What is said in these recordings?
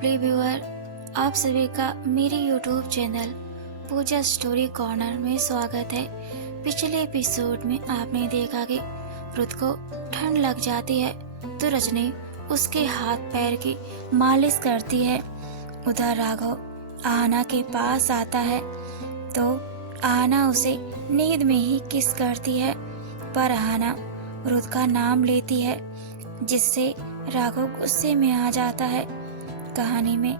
Lovely viewer, आप सभी का मेरे यूट्यूब चैनल पूजा स्टोरी कॉर्नर में स्वागत है। पिछले एपिसोड में आपने देखा कि रुद्र को ठंड लग जाती है तो रजनी उसके हाथ पैर की मालिश करती है। उधर राघव आहना के पास आता है तो आहना उसे नींद में ही किस करती है, पर आहना रुद्र का नाम लेती है जिससे राघव गुस्से में आ जाता है। कहानी में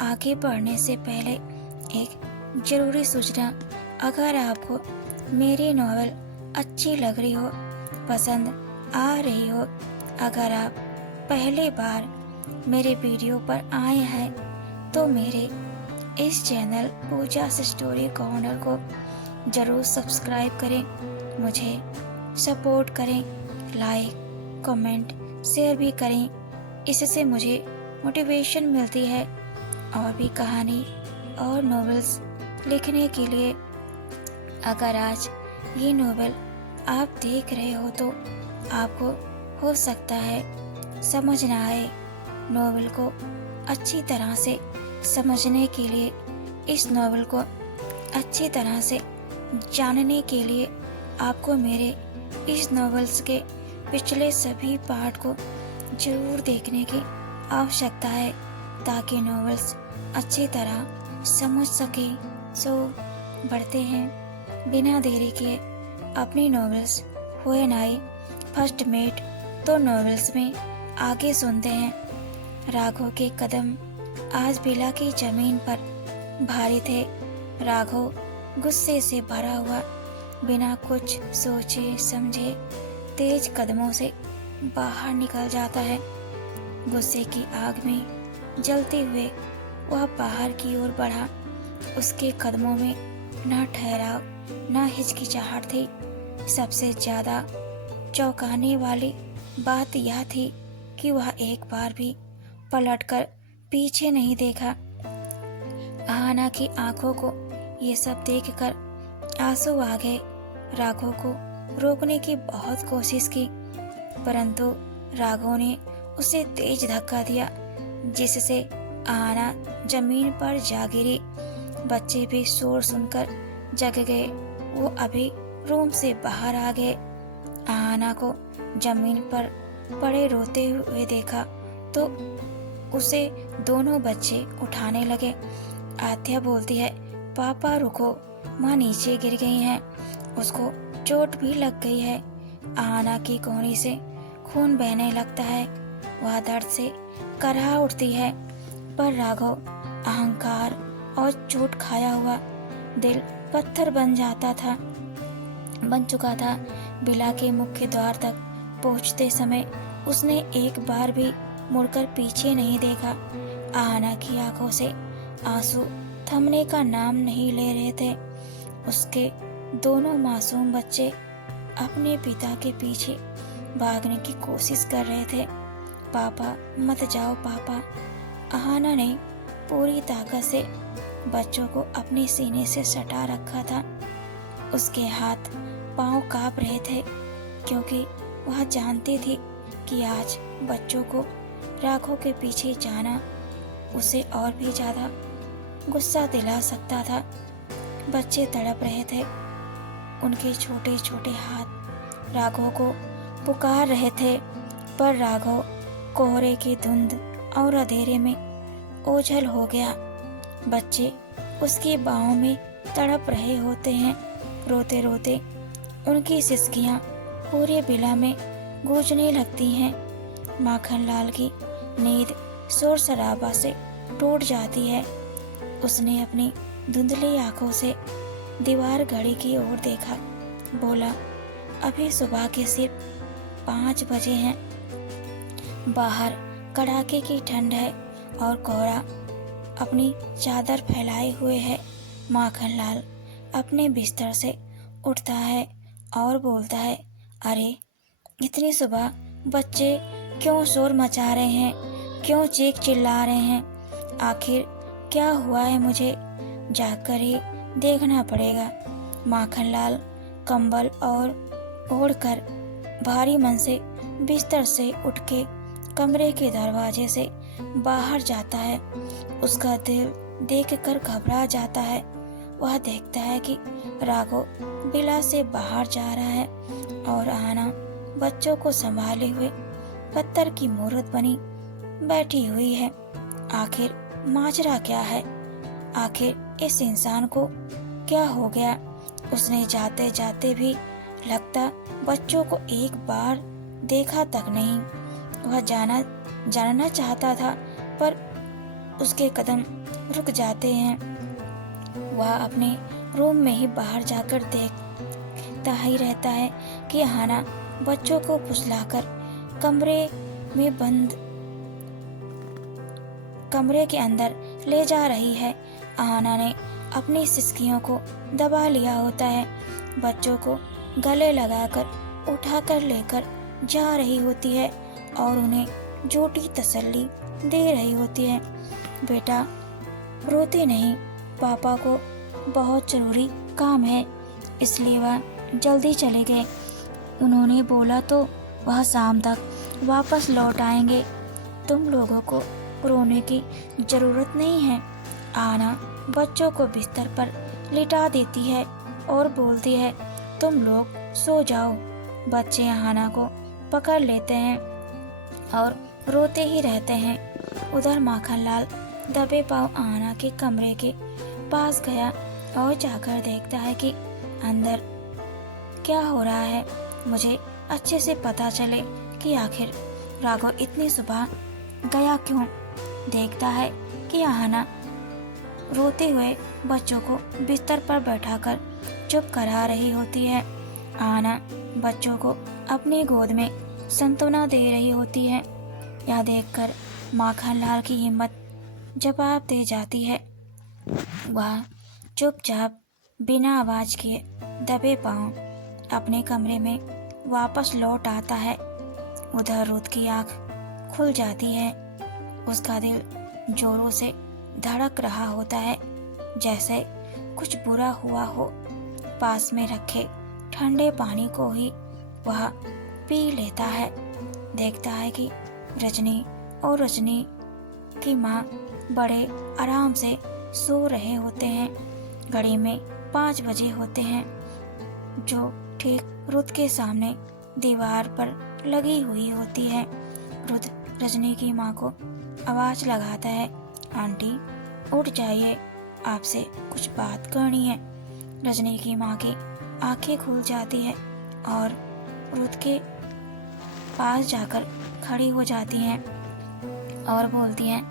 आगे बढ़ने से पहले एक जरूरी सूचना, अगर आपको मेरी नॉवेल अच्छी लग रही हो, पसंद आ रही हो, अगर आप पहली बार मेरे वीडियो पर आए हैं तो मेरे इस चैनल पूजा स्टोरी कॉर्नर को जरूर सब्सक्राइब करें, मुझे सपोर्ट करें, लाइक कमेंट शेयर भी करें। इससे मुझे मोटिवेशन मिलती है और भी कहानी और नॉवेल्स लिखने के लिए। अगर आज ये नॉवेल आप देख रहे हो तो आपको हो सकता है समझ ना आए। नॉवेल को अच्छी तरह से समझने के लिए, इस नॉवेल को अच्छी तरह से जानने के लिए आपको मेरे इस नॉवेल्स के पिछले सभी पार्ट को जरूर देखने की आवश्यकता है ताकि नॉवेल्स अच्छी तरह समझ सके। सो बढ़ते हैं बिना देरी के अपनी नॉवेल्स हुए नाई फर्स्ट मेट तो नॉवेल्स में आगे सुनते हैं। राघव के कदम आज बिला की जमीन पर भारी थे। राघव गुस्से से भरा हुआ बिना कुछ सोचे समझे तेज कदमों से बाहर निकल जाता है। गुस्से की आग में जलते हुए वह बाहर की ओर बढ़ा। उसके कदमों में न ठहराव न हिचकिचाहट थी। सबसे ज्यादा चौंकाने वाली बात यह थी कि वह एक बार भी पलटकर पीछे नहीं देखा। आहना की आंखों को ये सब देखकर आंसू आ गए। राघव को रोकने की बहुत कोशिश की, परंतु राघव ने उसे तेज धक्का दिया जिससे आहना जमीन पर जा गिरी। बच्चे भी शोर सुनकर जग गए। वो अभी रूम से बाहर आ गए। आहना को जमीन पर पड़े रोते हुए देखा तो उसे दोनों बच्चे उठाने लगे। आद्या बोलती है, पापा रुको, माँ नीचे गिर गई हैं, उसको चोट भी लग गई है। आहना की कोहनी से खून बहने लगता है। वह दर्द से कराह उठती है, पर राघव अहंकार और चोट खाया हुआ दिल पत्थर बन चुका था। बिला के मुख्य द्वार तक पहुंचते समय उसने एक बार भी मुड़कर पीछे नहीं देखा। आहना की आंखों से आंसू थमने का नाम नहीं ले रहे थे। उसके दोनों मासूम बच्चे अपने पिता के पीछे भागने की कोशिश कर रहे थे। पापा मत जाओ पापा। आहना ने पूरी ताकत से बच्चों को अपने सीने से सटा रखा था। उसके हाथ पांव कांप रहे थे क्योंकि वह जानती थी कि आज बच्चों को राघव के पीछे जाना उसे और भी ज्यादा गुस्सा दिला सकता था। बच्चे तड़प रहे थे। उनके छोटे छोटे हाथ राघव को पुकार रहे थे, पर राघव कोहरे की धुंध और अंधेरे में ओझल हो गया। बच्चे उसकी बाहों में तड़प रहे होते हैं। रोते रोते उनकी सिसकियां पूरे बिला में गूंजने लगती हैं। माखनलाल की नींद शोर शराबा से टूट जाती है। उसने अपनी धुंधली आंखों से दीवार घड़ी की ओर देखा। बोला, अभी सुबह के सिर्फ 5 बजे हैं। बाहर कड़ाके की ठंड है और कोहरा अपनी चादर फैलाए हुए है। माखनलाल अपने बिस्तर से उठता है और बोलता है, अरे इतनी सुबह बच्चे क्यों शोर मचा रहे हैं, क्यों चीख चिल्ला रहे हैं? आखिर क्या हुआ है? मुझे जाकर ही देखना पड़ेगा। माखनलाल कंबल और ओढ़कर भारी मन से बिस्तर से उठ के कमरे के दरवाजे से बाहर जाता है। उसका दिल देखकर घबरा जाता है। वह देखता है कि राघव बिला से बाहर जा रहा है और आना बच्चों को संभाले हुए पत्थर की मूर्त बनी बैठी हुई है। आखिर माजरा क्या है? आखिर इस इंसान को क्या हो गया? उसने जाते जाते भी लगता बच्चों को एक बार देखा तक नहीं। वह जानना चाहता था, पर उसके कदम रुक जाते हैं। वह अपने रूम में ही बाहर जाकर देखता ही रहता है कि हाना बच्चों को फुसलाकर कमरे के अंदर ले जा रही है। आहाना ने अपनी सिसकियों को दबा लिया होता है। बच्चों को गले लगाकर उठाकर लेकर जा रही होती है और उन्हें झूठी तसल्ली दे रही होती है। बेटा रोते नहीं, पापा को बहुत जरूरी काम है, इसलिए वह जल्दी चले गए। उन्होंने बोला तो वह शाम तक वापस लौट आएंगे। तुम लोगों को रोने की जरूरत नहीं है। आना बच्चों को बिस्तर पर लिटा देती है और बोलती है, तुम लोग सो जाओ। बच्चे आना को पकड़ लेते हैं और रोते ही रहते हैं। उधर माखनलाल दबे पांव आना के कमरे के पास गया और जाकर देखता है कि अंदर क्या हो रहा है। मुझे अच्छे से पता चले कि आखिर राघव इतनी सुबह गया क्यों। देखता है कि आहाना रोते हुए बच्चों को बिस्तर पर बैठाकर चुप करा रही होती है। आहाना बच्चों को अपनी गोद में सांत्वना दे रही होती है। यह देखकर माखनलाल की हिम्मत जवाब दे जाती है। वह चुपचाप बिना आवाज किए दबे पांव अपने कमरे में वापस लौट आता है। उधर रुद की आंख खुल जाती है। उसका दिल जोरों से धड़क रहा होता है, जैसे कुछ बुरा हुआ हो। पास में रखे ठंडे पानी को ही वह पी लेता है। देखता है कि रजनी और रजनी की माँ बड़े आराम से सो रहे होते हैं। घड़ी में 5 बजे होते हैं, जो ठीक रुद के सामने दीवार पर लगी हुई होती है। रुद रजनी की माँ को आवाज लगाता है, आंटी उठ जाइए, आपसे कुछ बात करनी है। रजनी की माँ की आंखें खुल जाती है और रुद के पास जाकर खड़ी हो जाती हैं और बोलती हैं,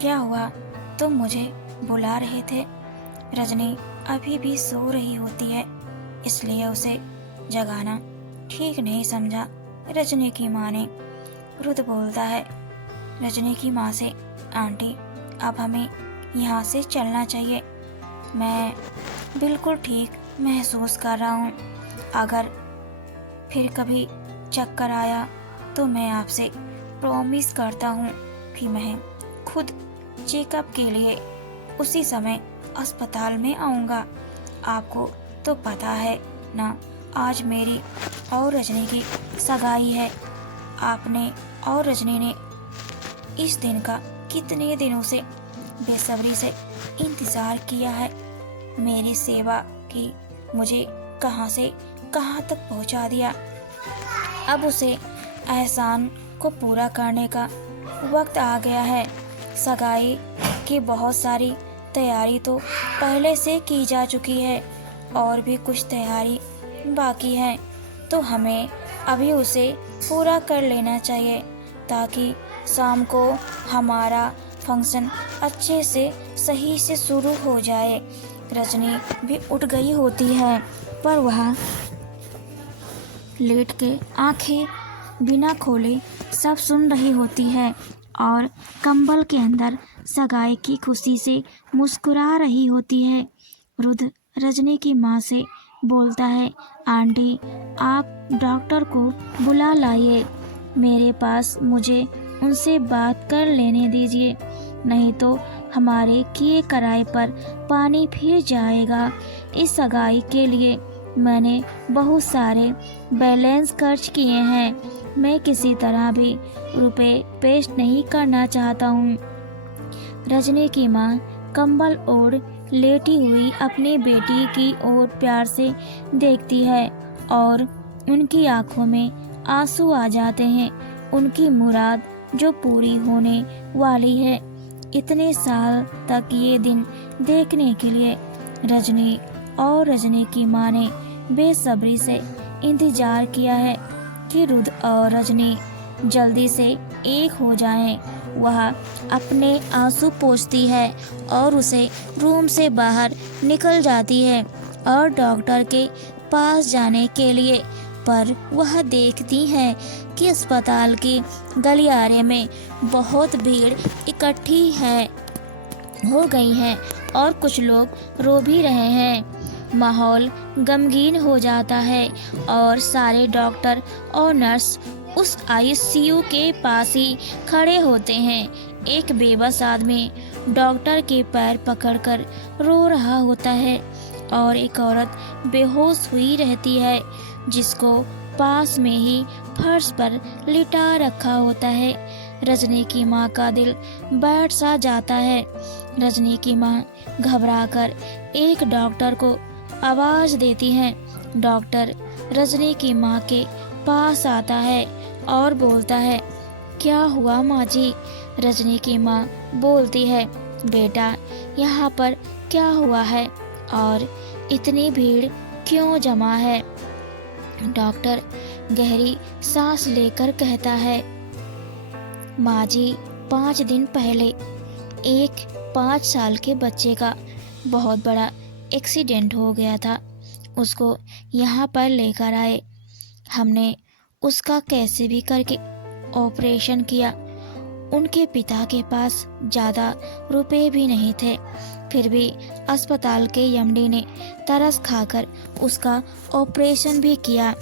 क्या हुआ? तुम मुझे बुला रहे थे? रजनी अभी भी सो रही होती है, इसलिए उसे जगाना ठीक नहीं समझा रजनी की माँ ने। रुद बोलता है रजनी की माँ से, आंटी अब हमें यहाँ से चलना चाहिए। मैं बिल्कुल ठीक महसूस कर रहा हूँ। अगर फिर कभी चक्कर आया तो मैं आपसे प्रॉमिस करता हूँ कि मैं खुद चेकअप के लिए उसी समय अस्पताल में आऊँगा। आपको तो पता है ना, आज मेरी और रजनी की सगाई है। आपने और रजनी ने इस दिन का कितने दिनों से बेसब्री से इंतजार किया है। मेरी सेवा की, मुझे कहां से कहां तक पहुंचा दिया। अब उसे एहसान को पूरा करने का वक्त आ गया है। सगाई की बहुत सारी तैयारी तो पहले से की जा चुकी है और भी कुछ तैयारी बाकी है, तो हमें अभी उसे पूरा कर लेना चाहिए ताकि शाम को हमारा फंक्शन अच्छे से सही से शुरू हो जाए। रजनी भी उठ गई होती है, पर वह लेट के आंखें बिना खोले सब सुन रही होती है और कंबल के अंदर सगाई की खुशी से मुस्कुरा रही होती है। रुद्र रजनी की माँ से बोलता है, आंटी आप डॉक्टर को बुला लाइए मेरे पास, मुझे उनसे बात कर लेने दीजिए, नहीं तो हमारे किए कराए पर पानी फिर जाएगा। इस सगाई के लिए मैंने बहुत सारे बैलेंस खर्च किए हैं। मैं किसी तरह भी रुपए पेश नहीं करना चाहता हूँ। रजनी की माँ कंबल ओढ़ लेटी हुई अपनी बेटी की ओर प्यार से देखती है और उनकी आंखों में आंसू आ जाते हैं। उनकी मुराद जो पूरी होने वाली है। इतने साल तक ये दिन देखने के लिए रजनी और रजनी की माँ ने बेसब्री से इंतजार किया है कि रुद्र और रजनी जल्दी से एक हो जाएं। वह अपने आंसू पोंछती है और उसे रूम से बाहर निकल जाती है और डॉक्टर के पास जाने के लिए, पर वह देखती है कि अस्पताल की गलियारे में बहुत भीड़ इकट्ठी हो गई है और कुछ लोग रो भी रहे हैं। माहौल गमगीन हो जाता है और सारे डॉक्टर और नर्स उस आईसीयू के पास ही खड़े होते हैं। एक बेबस आदमी डॉक्टर के पैर पकड़कर रो रहा होता है और एक औरत बेहोश हुई रहती है जिसको पास में ही फर्श पर लिटा रखा होता है। रजनी की माँ का दिल बैठ सा जाता है। रजनी की माँ घबराकर एक डॉक्टर को आवाज देती है। डॉक्टर रजनी की माँ के पास आता है और बोलता है, क्या हुआ माँ जी? रजनी की माँ बोलती है, बेटा यहाँ पर क्या हुआ है और इतनी भीड़ क्यों जमा है? डॉक्टर गहरी सांस लेकर कहता है, माँ जी 5 दिन पहले एक 5 साल के बच्चे का बहुत बड़ा एक्सीडेंट हो गया था। उसको यहाँ पर लेकर आए। हमने उसका कैसे भी करके ऑपरेशन किया। उनके पिता के पास ज़्यादा रुपए भी नहीं थे, फिर भी अस्पताल के एमडी ने तरस खाकर उसका ऑपरेशन भी किया,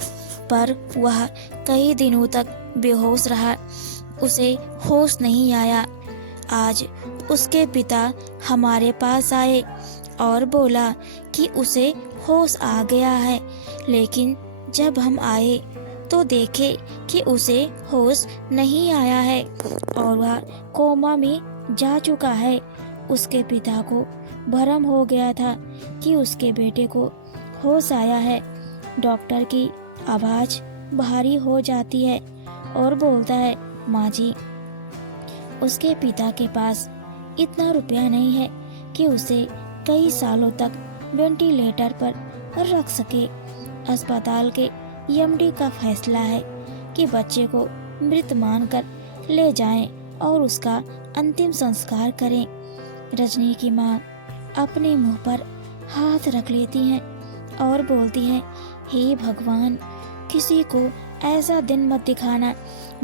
पर वह कई दिनों तक बेहोश रहा। उसे होश नहीं आया। आज उसके पिता हमारे पास आए और बोला कि उसे होश आ गया है, लेकिन जब हम आए तो देखे कि उसे होश नहीं आया है और वह कोमा में जा चुका है। उसके पिता को भ्रम हो गया था कि उसके बेटे को होश आया है। डॉक्टर की आवाज़ भारी हो जाती है और बोलता है, माँ जी उसके पिता के पास इतना रुपया नहीं है कि उसे कई सालों तक वेंटिलेटर पर रख सके। अस्पताल के एमडी का फैसला है कि बच्चे को मृत मानकर ले जाएं और उसका अंतिम संस्कार करें। रजनी की माँ अपने मुंह पर हाथ रख लेती हैं और बोलती हैं, हे भगवान किसी को ऐसा दिन मत दिखाना।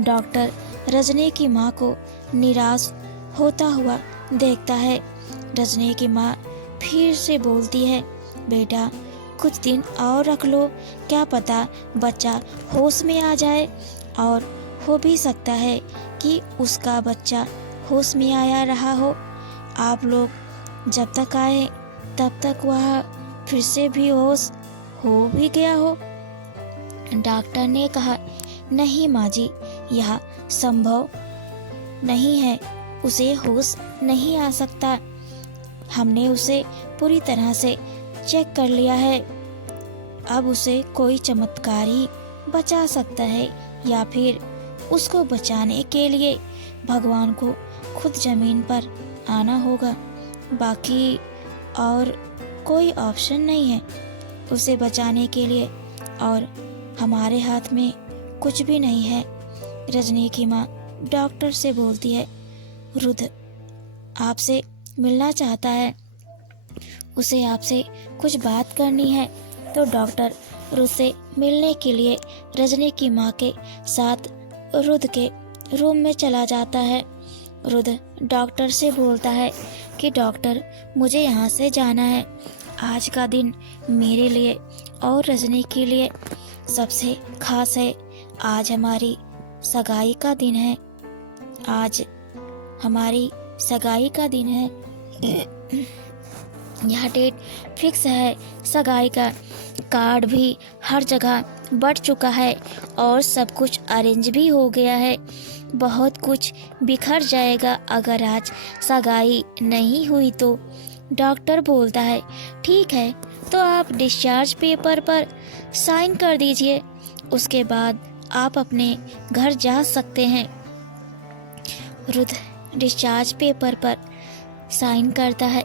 डॉक्टर रजनी की माँ को निराश होता हुआ देखता है। रजनी की माँ फिर से बोलती है, बेटा कुछ दिन और रख लो, क्या पता बच्चा होश में आ जाए, और हो भी सकता है कि उसका बच्चा होश में आया रहा हो। आप लोग जब तक आए तब तक वह फिर से भी होश हो भी गया हो। डॉक्टर ने कहा, नहीं माँ जी, यह संभव नहीं है, उसे होश नहीं आ सकता। हमने उसे पूरी तरह से चेक कर लिया है। अब उसे कोई चमत्कार ही बचा सकता है, या फिर उसको बचाने के लिए भगवान को खुद जमीन पर आना होगा। बाकी और कोई ऑप्शन नहीं है उसे बचाने के लिए, और हमारे हाथ में कुछ भी नहीं है। रजनी की माँ डॉक्टर से बोलती है, रुद्र आपसे मिलना चाहता है, उसे आपसे कुछ बात करनी है। तो डॉक्टर रुद्र से मिलने के लिए रजनी की माँ के साथ रुद्र के रूम में चला जाता है। रुद्र डॉक्टर से बोलता है कि डॉक्टर मुझे यहाँ से जाना है। आज का दिन मेरे लिए और रजनी के लिए सबसे खास है। आज हमारी सगाई का दिन है। आज हमारी सगाई का दिन है। यह डेट फिक्स है सगाई का। कार्ड भी हर जगह बढ़ चुका है और सब कुछ अरेंज भी हो गया है। बहुत कुछ बिखर जाएगा अगर आज सगाई नहीं हुई तो। डॉक्टर बोलता है ठीक है, तो आप डिस्चार्ज पेपर पर साइन कर दीजिए, उसके बाद आप अपने घर जा सकते हैं। रुद्र डिस्चार्ज पेपर पर साइन करता है।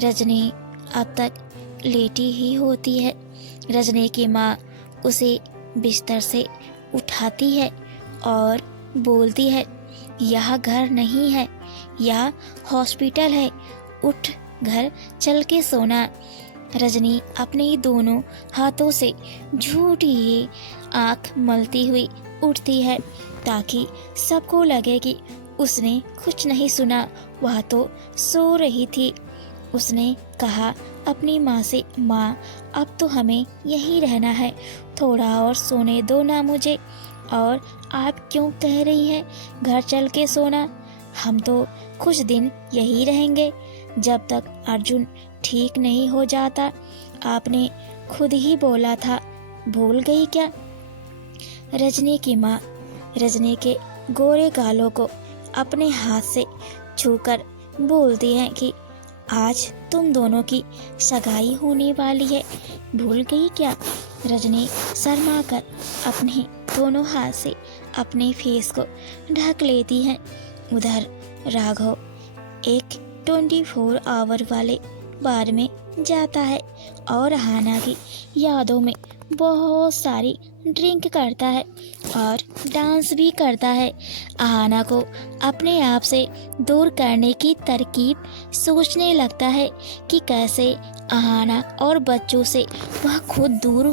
रजनी अब तक लेटी ही होती है। रजनी की माँ उसे बिस्तर से उठाती है और बोलती है यह घर नहीं है, यह हॉस्पिटल है, उठ घर चल के सोना। रजनी अपने दोनों हाथों से झूठी ही आँख मलती हुई उठती है ताकि सबको लगे कि उसने कुछ नहीं सुना, वह तो सो रही थी। उसने कहा अपनी माँ से, माँ अब तो हमें यहीं रहना है, थोड़ा और सोने दो ना मुझे। और आप क्यों कह रही हैं घर चल के सोना? हम तो कुछ दिन यहीं रहेंगे जब तक अर्जुन ठीक नहीं हो जाता। आपने खुद ही बोला था, भूल गई क्या? रजनी की माँ रजनी के गोरे गालों को अपने हाथ से छूकर बोलती है कि आज तुम दोनों की सगाई होने वाली है, भूल गई क्या? रजनी शर्मा कर अपने दोनों हाथ से अपने फेस को ढक लेती है। उधर राघव एक 24 आवर वाले बार में जाता है और अहाना की यादों में बहुत सारी ड्रिंक करता है और डांस भी करता है। अहाना को अपने आप से दूर करने की तरकीब सोचने लगता है कि कैसे अहाना और बच्चों से वह खुद दूर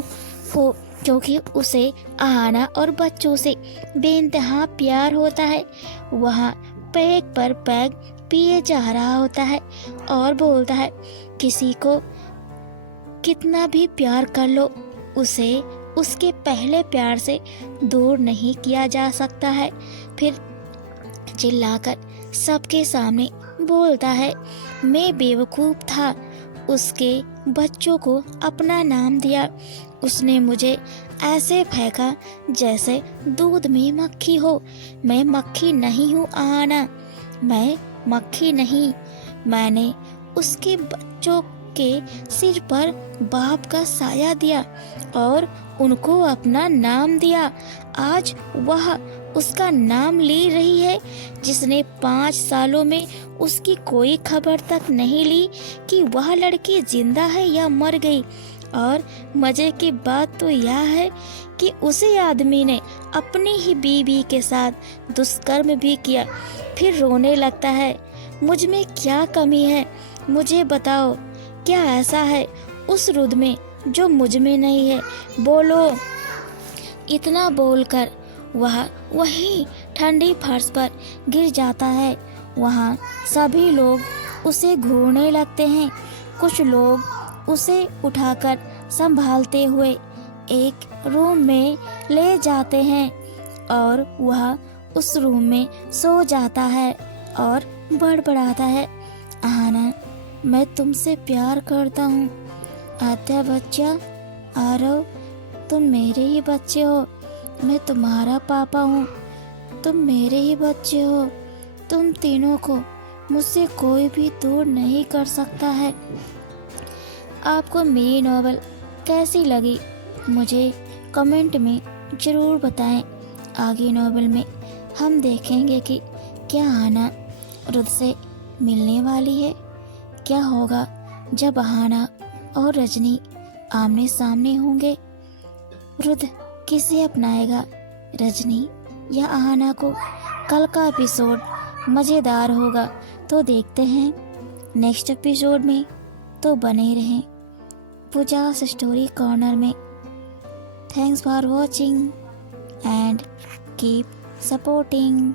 हो, क्योंकि उसे अहाना और बच्चों से बेइंतहा प्यार होता है। वह पैग पर पैग पिए जा रहा होता है और बोलता है किसी को कितना भी प्यार कर लो, उसे उसके पहले प्यार से दूर नहीं किया जा सकता है। फिर चिल्लाकर सबके सामने बोलता है मैं बेवकूफ़ था, उसके बच्चों को अपना नाम दिया, उसने मुझे ऐसे फेंका जैसे दूध में मक्खी हो। मैं मक्खी नहीं हूँ अहाना, मैं मक्खी नहीं। मैंने उसके बच्चों के सिर पर बाप का साया दिया और उनको अपना नाम दिया। आज वह उसका नाम ले रही है जिसने 5 सालों में उसकी कोई खबर तक नहीं ली कि वह लड़की जिंदा है या मर गई। और मजे की बात तो यह है कि उसी आदमी ने अपनी ही बीवी के साथ दुष्कर्म भी किया। फिर रोने लगता है मुझ में क्या कमी है, मुझे बताओ, क्या ऐसा है उस रुद्र में जो मुझ में नहीं है, बोलो। इतना बोलकर वह वहीं ठंडी फर्श पर गिर जाता है। वहाँ सभी लोग उसे घूरने लगते हैं। कुछ लोग उसे उठाकर संभालते हुए एक रूम में ले जाते हैं और वह उस रूम में सो जाता है और बड़बड़ाता है अहाना, मैं तुमसे प्यार करता हूँ। आद्या बच्चा, आरव, तुम मेरे ही बच्चे हो, मैं तुम्हारा पापा हूँ, तुम मेरे ही बच्चे हो। तुम तीनों को मुझसे कोई भी दूर नहीं कर सकता है। आपको मेरी नॉवेल कैसी लगी मुझे कमेंट में ज़रूर बताएं। आगे नॉवेल में हम देखेंगे कि क्या अहाना रुद्र से मिलने वाली है, क्या होगा जब अहाना और रजनी आमने सामने होंगे। रुद्र किसे अपनाएगा, रजनी या अहाना को? कल का एपिसोड मज़ेदार होगा तो देखते हैं नेक्स्ट एपिसोड में। तो बने रहें पूजा's स्टोरी कॉर्नर में। Thanks for watching and keep supporting.